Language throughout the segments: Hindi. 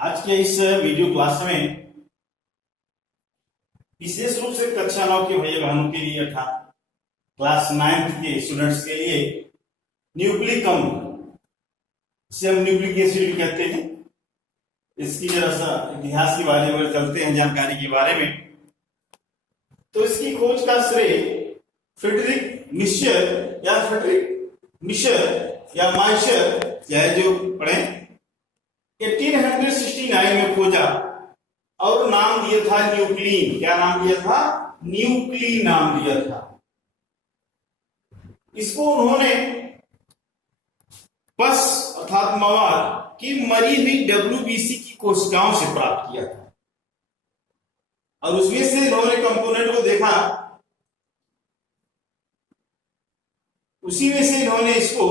आज के इस वीडियो क्लास में विशेष रूप से कक्षा 9 के भैया बहनों के लिए अर्थात क्लास 9 के स्टूडेंट्स के लिए न्यूक्लिक अम्ल, जिसे हम न्यूक्लिक एसिड भी कहते हैं, इसकी जरा सा इतिहास के बारे में चलते हैं, जानकारी के बारे में। तो इसकी खोज का श्रेय फ्रेडरिक मिशर या माइशर चाहे जो पढ़े 1869 में खोजा और नाम दिया था न्यूक्लिन। क्या नाम दिया था? न्यूक्लिन नाम दिया था। इसको उन्होंने पस अर्थात मवाद की मरी हुई WBC की कोशिकाओं से प्राप्त किया था और उसमें से इन्होंने कंपोनेंट को देखा, उसी में से इन्होंने इसको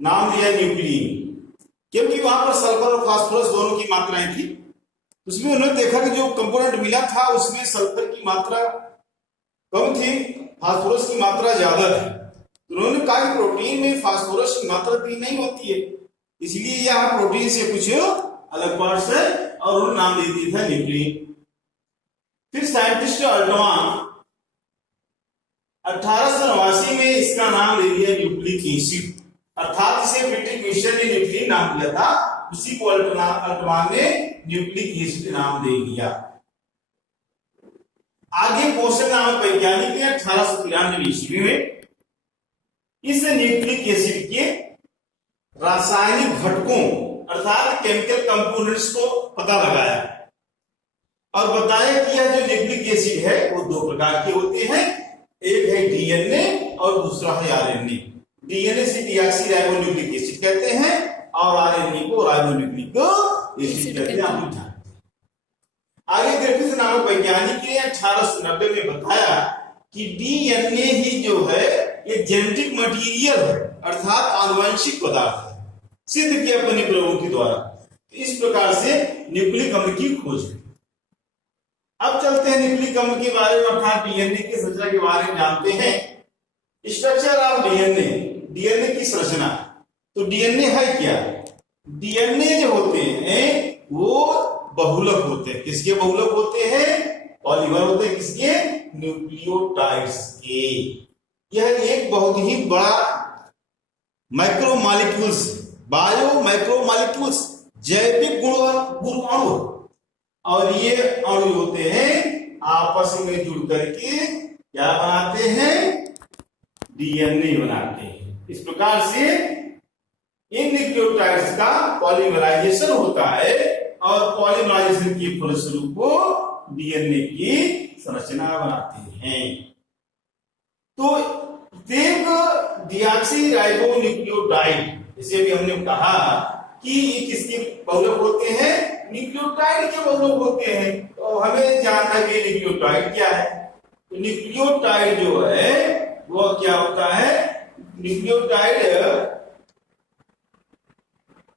नाम दिया न्यूक्लिन। क्योंकि वहां पर सल्फर और फास्फोरस दोनों की मात्राएं थी, उसमें उन्होंने देखा कि जो कंपोनेंट मिला था उसमें सल्फर की मात्रा कम थी, फास्फोरस की मात्रा ज्यादा थी। तो उन्होंने कहा कि प्रोटीन में फास्फोरस की मात्रा इतनी नहीं होती है, इसलिए यह प्रोटीन से कुछ अलग पार्ट्स है और उन्होंने नाम दे दिया था न्यूक्लिन। फिर साइंटिस्ट अल्टमान 1889 में इसका नाम ले दिया न्यूक्लिक एसिड, अर्थात इसे फ्रेडरिक मिशर ने न्यूक्लिन नाम दिया था, उसी को अल्टमान ने न्यूक्लिक एसिड नाम दे दिया। आगे पोषण नामक वैज्ञानिक ने 1893 ईस्वी में इस न्यूक्लिक एसिड के रासायनिक घटकों अर्थात केमिकल कंपोनेंट्स को पता लगाया और बताया कि यह जो न्यूक्लिक एसिड है वो दो प्रकार के होते हैं, एक है डीएनए और दूसरा है आरएनए। डीएनए से डीऑक्सीराइबोन्यूक्लिक एसिड कहते हैं और आरएनए को राइबोन्यूक्लिक एसिड कहते हैं। आप जानते हैं। आगे ग्रिफिथ नामक वैज्ञानिक ने 1890 में बताया कि डीएनए ही जो है ये जेनेटिक मटेरियल है अर्थात आनुवंशिक पदार्थ है, सिद्ध किया अपने प्रयोगों के द्वारा। इस प्रकार से न्यूक्लिक अम्ल की खोज हुई। अब चलते हैं न्यूक्लिक अम्ल के बारे में अर्थात डीएनए की संरचना के बारे में जानते हैं। स्ट्रक्चर ऑफ डीएनए, डीएनए की संरचना। तो डीएनए है क्या? डीएनए जो होते हैं वो बहुलक होते हैं। किसके बहुलक होते हैं? पॉलीमर होते हैं। किसके? न्यूक्लियोटाइड्स के। यह एक बहुत ही बड़ा माइक्रोमॉलिक्यूल्स, बायो माइक्रोमॉलिक्यूल्स, जैविक गुण अणु, और ये अणु होते हैं आपस में जुड़ करके क्या बनाते हैं? डीएनए बनाते हैं। इस प्रकार से इन न्यूक्लियोटाइड्स का पॉलीमराइजेशन होता है और पॉलीमराइजेशन के फलस्वरूप को डीएनए की संरचना बनाते हैं। तो प्रत्येक डीऑक्सीराइबोन्यूक्लियोटाइड, जैसे भी हमने कहा कि ये किसके बहुलक होते हैं? न्यूक्लियोटाइड के बहुलक होते हैं। तो हमें जानना है कि न्यूक्लियोटाइड क्या है। तो न्यूक्लियोटाइड जो है वो क्या होता है? न्यूक्लियोटाइड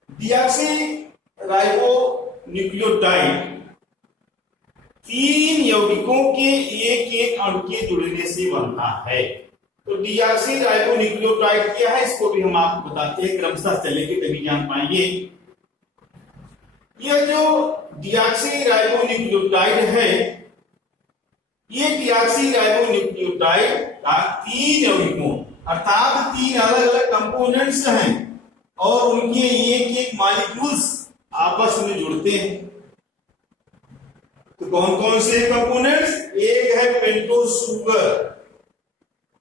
डीऑक्सीराइबोन्यूक्लियोटाइड 3 यौगिकों के एक अणु के जुड़ने से बनता है। तो डीऑक्सीराइबोन्यूक्लियोटाइड क्या है इसको भी हम आपको बताते हैं, क्रमशः चलेंगे तभी जान पाएंगे। यह जो डीऑक्सीराइबोन्यूक्लियोटाइड है, ये डीऑक्सीराइबोन्यूक्लियोटाइड का 3 यौगिकों अर्थात 3 अलग अलग कंपोनेंट्स हैं और उनके एक मॉलिक्यूल्स आपस में जुड़ते हैं। तो कौन कौन से कंपोनेंट्स? एक है पेंटोज शुगर,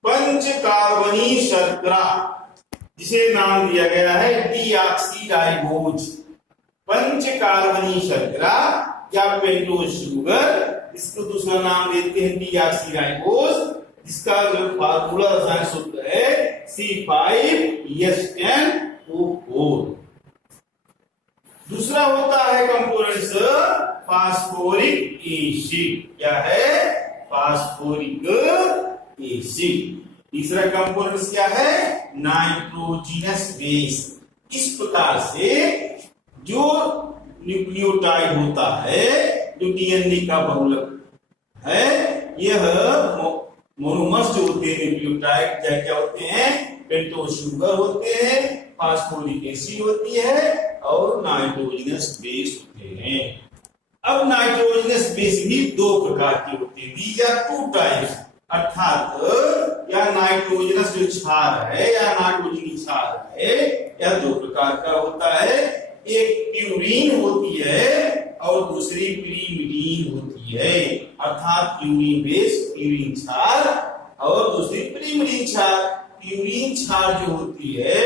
पंच कार्बनी शर्करा, जिसे नाम दिया गया है डीऑक्सीराइबोज। पंच कार्बनी शर्करा या पेंटोज शुगर, इसको दूसरा नाम देते हैं डीऑक्सीराइबोज, जिसका जो फार्मूला रसायन सूत्र है C5H10O4। दूसरा होता है कंपोनेंट्स फास्फोरिक एसिड। क्या है? Phosphoric acid. तीसरा कंपोनेंट्स क्या है? Nitrogenous base. इस प्रकार से जो न्यूक्लियोटाइड होता है, जो डीएनए का बहुलक है, यह मोनोमर्स जो होते हैं न्यूक्लियोटाइड क्या होते हैं? पेंटोज शुगर होते हैं फास्फोरिक एसिड होती है और नाइट्रोजनस बेस होते हैं। अब नाइट्रोजनस बेस भी दो प्रकार के होते हैं, दीज आर टू टाइप्स, अर्थात या नाइट्रोजनस जो क्षार है या नाइट्रोजनी क्षार है यह दो प्रकार का होता है, एक प्यूरिन होती है और दूसरी पिरिमिडीन होती है, अर्थात प्यूरिन बेस प्यूरिन क्षार और दूसरी पिरिमिडीन क्षार। प्यूरिन क्षार जो होती है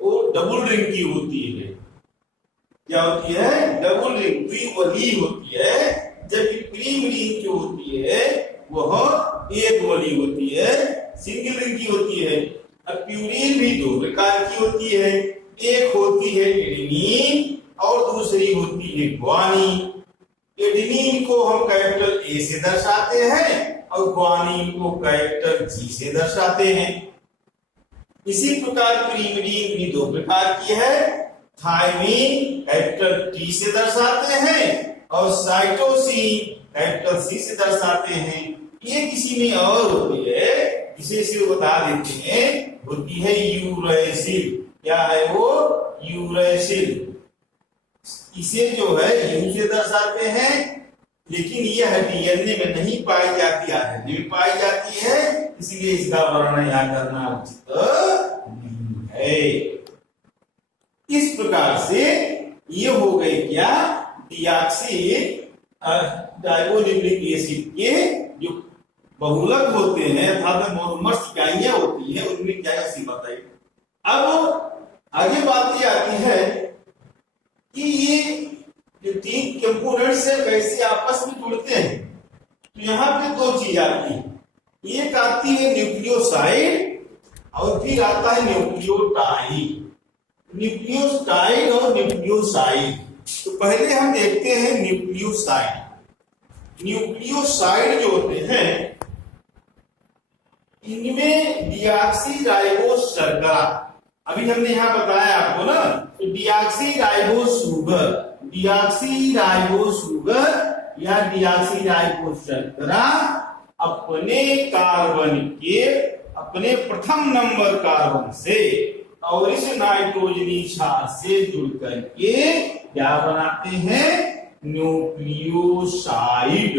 वो डबल रिंग की होती है, क्या होती है, डबल रिंग द्विवली होती है, जबकि पिरिमिडीन जो होती है वह एक वली होती है, सिंगल रिंग की होती है। अब प्यूरिन भी दो प्रकार की होती है, एक होती है एडेनिन और दूसरी होती है ग्वानिन। एडेनिन को हम कैपिटल ए से दर्शाते हैं और ग्वानिन को कैपिटल जी से दर्शाते हैं। इसी प्रकार पिरिमिडीन भी दो प्रकार की है, थायमिन कैपिटल टी से दर्शाते हैं और साइटोसिन कैपिटल सी से दर्शाते हैं। ये किसी में और होती है, इसे सिर्फ बता देते हैं, होती है यूरेसिल। क्या है वो, यूरेसिल। इसे जो है यू से दर्शाते हैं, लेकिन यह डीएनए में नहीं पाई जाती, आरएनए में पाई जाती है, इसलिए इसका वर्णन यहाँ करना उचित नहीं है। इस प्रकार से ये हो गए क्या, डिऑक्सी राइबोन्यूक्लिक एसिड के जो बहुलक होते हैं अर्थात मोनोमर्स इकाइयां होती है उनमें क्या है बताइए। अब आगे बात ये आती है कि ये जो तीन कंपोनेंट्स है कैसे आपस में जुड़ते हैं, तो यहाँ पे दो चीज आती है, एक आती है न्यूक्लियोसाइड और फिर आता है न्यूक्लियोटाइड। न्यूक्लियोटाइड और न्यूक्लियोसाइड, तो पहले हम देखते हैं न्यूक्लियोसाइड। न्यूक्लियोसाइड जो होते हैं इनमें डिऑक्सी राइबोस शर्करा, अभी हमने यहां बताया आपको ना, तो deoxy ribose sugar, deoxy ribose sugar या डिऑक्सी राइबोस शर्करा अपने कार्बन के अपने प्रथम नंबर कार्बन से और इस नाइट्रोजनी क्षार से जुड़ करके क्या बनाते हैं, न्यूक्लियोसाइड।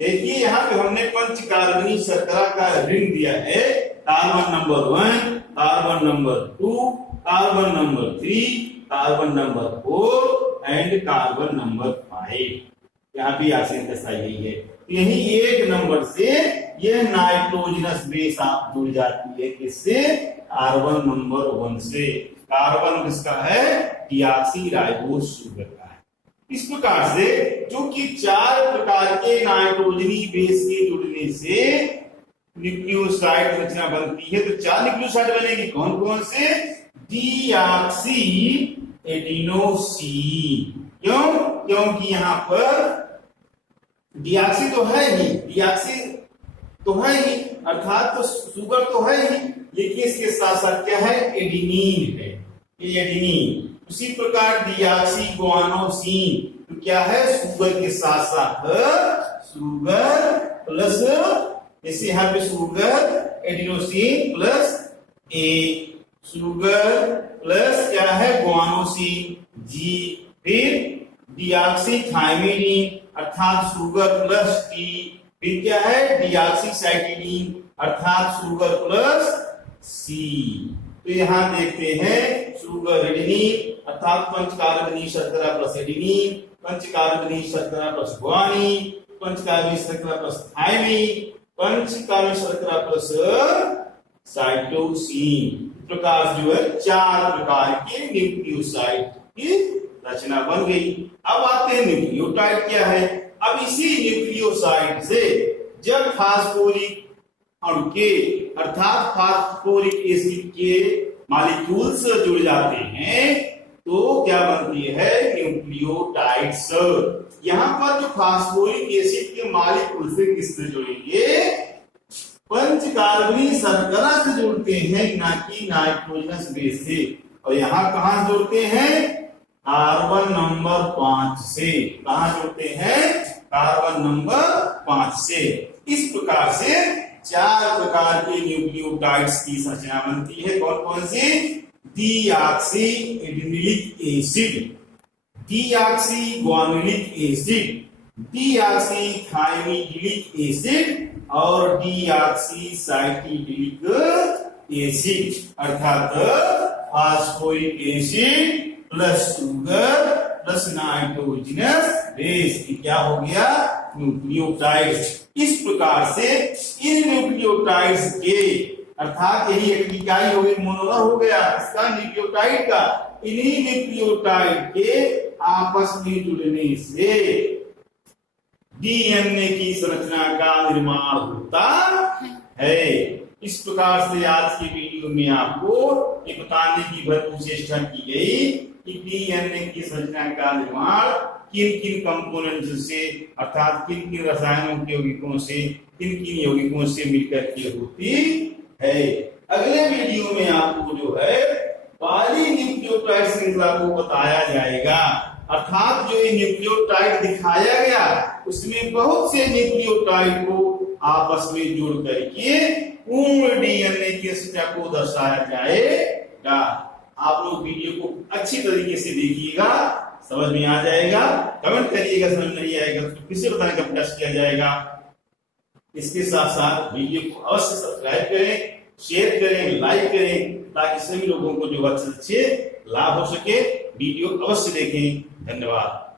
देखिए यहाँ पे हमने पंच कार्बनी शर्करा का रिंग दिया है, carbon number 1, carbon number 2, carbon number 3, carbon number 4 and carbon number 5। यहाँ भी ऑक्सीजन दर्शाई गई है। यही एक नंबर से यह नाइट्रोजनस बेस आप जुड़ जाती है, किससे, कार्बन नंबर 1 से। कार्बन किसका है, डिऑक्सी राइबोस शुगर का है। इस प्रकार से जो कि चार प्रकार के नाइट्रोजनी बेस के जुड़ने से न्यूक्लियोसाइड रचना बनती है, तो चार न्यूक्लियोसाइड बनेगी, कौन कौन से, डीऑक्सी एडिनोसिन। क्यों, क्योंकि यहाँ पर डिऑक्सी तो है ही, डिऑक्सी तो है ही, अर्थात तो शुगर तो है ही, लेकिन इसके साथ साथ क्या है, एडिनिन है, ये एडिनिन। उसी प्रकार डिऑक्सी गुआनोसिन, तो क्या है, शुगर के साथ साथ शुगर प्लस, जैसे यहाँ पे शुगर एडिनोसिन प्लस ए, शुगर प्लस क्या है, गुआनोसिन जी, फिर डिऑक्सीथाइमिडीन अर्थात शुगर प्लस टी, फिर क्या है, डिऑक्सीसाइटिडीन अर्थात शुगर प्लस सी। तो यहाँ देखते हैं शुगर एडेनिन अर्थात पंचकार्बनी शर्करा प्लस एडेनिन, पंचकार्बनी शर्करा प्लस गुआनिन, पंचकार्बनी शर्करा प्लस थाइमिन, पंचकार्बनी शर्करा प्लस साइटोसिन। प्रकार जो है चार प्रकार के न्यूक्लियोसाइड की रचना बन गई। अब आते हैं न्यूक्लियोटाइड क्या है। अब इसी न्यूक्लियोसाइड से जब फास्फोरिक अणु के अर्थात फास्फोरिक एसिड के मॉलिक्यूल्स जुड़ जाते हैं तो क्या बनती है, न्यूक्लियोटाइड्स। यहाँ पर जो फास्फोरिक एसिड के मॉलिक्यूल से किससे जुड़ेंगे, पंचकार्बनी शर्करा से जुड़ते हैं, ना कि नाइट्रोजनस बेस से। और यहाँ कहां जुड़ते हैं, कार्बन नंबर 5 से। कहां जुड़ते हैं, कार्बन नंबर 5 से। इस प्रकार से चार प्रकार के न्यूक्लियोटाइड्स की संरचना बनती है। कौन कौन सी, deoxy adenylic acid, deoxy guanylic acid, deoxy thymidylic acid और डीऑक्सी साइटिडिलिक एसिड, अर्थात phosphoric acid plus sugar plus nitrogenous base, क्या हो गया? न्यूक्लियोटाइड। इस प्रकार से इन न्यूक्लियोटाइड्स के, अर्थात यही एक इकाई हो गई, मोनोमर हो गया इसका न्यूक्लियोटाइड का, इन्हीं न्यूक्लियोटाइड के आपस में जुड़ने से डीएनए की संरचना का निर्माण होता है। इस प्रकार से आज की वीडियो में आपको ये बताने की भरपूर चेष्टा की गई कि डीएनए की संरचना का निर्माण किन किन कंपोनेंट्स से, अर्थात किन किन रसायनों के यौगिकों से, किन किन यौगिकों से मिलकर के होती है। अगले वीडियो में आपको जो है पॉलीन्यूक्लियोटाइड श्रृंखला को बताया जाएगा, अर्थात जो ये न्यूक्लियोटाइड दिखाया गया उसमें बहुत से न्यूक्लियोटाइड को आपस में जोड़ करके पूर्ण डीएनए की संरचना को दर्शाया जाएगा। आप लोग वीडियो को अच्छी तरीके से देखिएगा, समझ में आ जाएगा। कमेंट करिएगा समझ नहीं आएगा तो किसे बताने का प्रयास किया जाएगा। इसके साथ साथ वीडियो को अवश्य सब्सक्राइब करें, शेयर करें, लाइक करें, ताकि सभी लोगों को जो अच्छे लाभ हो सके। वीडियो अवश्य देखें। धन्यवाद।